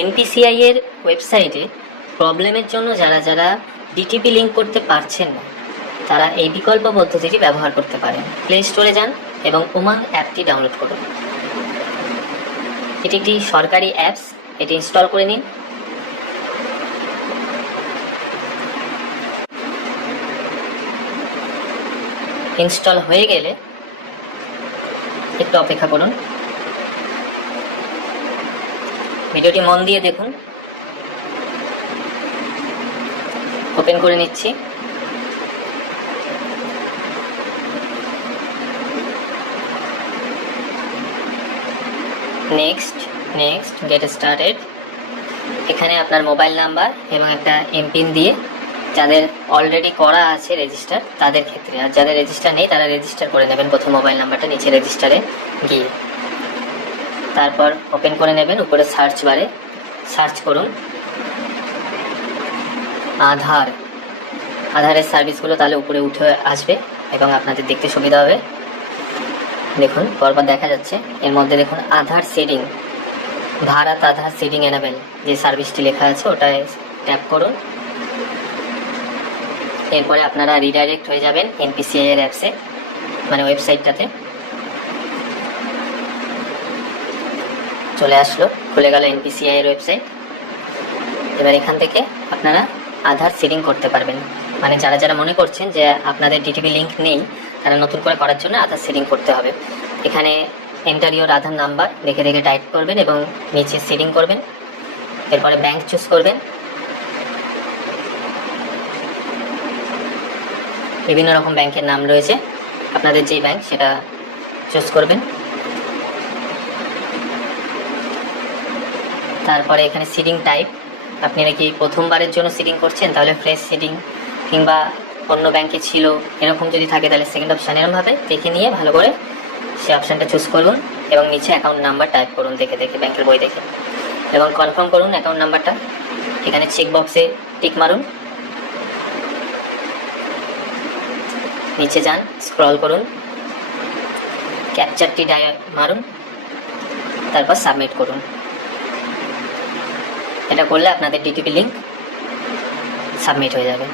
NPCI এর ওয়েবসাইটে প্রবলেমের জন্য যারা যারা ডিটিপি লিঙ্ক করতে পারছেন না তারা এই বিকল্প পদ্ধতিটি ব্যবহার করতে পারেন। প্লে স্টোরে যান এবং উমাং অ্যাপটি ডাউনলোড করুন। এটি একটি সরকারি অ্যাপস, এটি ইনস্টল করে নিন। ইনস্টল হয়ে গেলে একটু অপেক্ষা করুন। ভিডিওটি মন দিয়ে দেখুন। ওপেন করে নিচ্ছি। Next get started. এখানে আপনার মোবাইল নাম্বার এবং একটা এমপিন দিয়ে যাদের অলরেডি করা আছে রেজিস্টার তাদের ক্ষেত্রে, আর যাদের রেজিস্টার নেই তারা রেজিস্টার করে নেবেন প্রথম মোবাইল নাম্বারটা নিচে রেজিস্টারে গিয়ে। তারপর ওপেন করে নেবেন। উপরে সার্চ বারে সার্চ করুন আধারের সার্ভিসগুলো, তাহলে উপরে উঠে আসবে এবং আপনাদের দেখতে সুবিধা হবে। দেখুন পরপর দেখা যাচ্ছে। এর মধ্যে দেখুন আধার সিডিং, ভারত আধার সিডিং এনাবেল যে সার্ভিসটি লেখা আছে ওটায় ট্যাপ করুন। এরপরে আপনারা রিডাইরেক্ট হয়ে যাবেন এনপিসিআই এর অ্যাপসে, মানে ওয়েবসাইটটাতে। চলে আসলো, খুলে গেল এনপিসিআই এর ওয়েবসাইট। এবার এখান থেকে আপনারা আধার সিডিং করতে পারবেন। মানে যারা যারা মনে করছেন যে আপনাদের ডিটিপি লিঙ্ক নেই তারা নতুন করে করার জন্য আধার সিডিং করতে হবে। এখানে এন্টার ইওর আধার নাম্বার দেখে দেখে টাইপ করবেন এবং নিচে সিডিং করবেন। এরপরে ব্যাংক চুজ করবেন। বিভিন্ন রকম ব্যাংকের নাম রয়েছে, আপনাদের যে ব্যাংক সেটা চুজ করবেন। তারপরে এখানে সিডিং টাইপ, আপনি নাকি প্রথমবারের জন্য সিডিং করছেন তাহলে ফ্রেশ সিডিং, কিংবা অন্য ব্যাংকে ছিল এরকম যদি থাকে তাহলে সেকেন্ড অপশান, এরকমভাবে দেখে নিয়ে ভালো করে সেই অপশানটা চুজ করুন এবং নিচে অ্যাকাউন্ট নাম্বার টাইপ করুন দেখে দেখে, ব্যাংকের বই দেখে, এবং কনফার্ম করুন অ্যাকাউন্ট নাম্বারটা। এখানে চেক বক্সে টিক মারুন, নিচে যান, স্ক্রল করুন, ক্যাপচারটি মারুন, তারপর সাবমিট করুন। এটা করলে আপনাদের ডিটিপি লিঙ্ক সাবমিট হয়ে যাবে।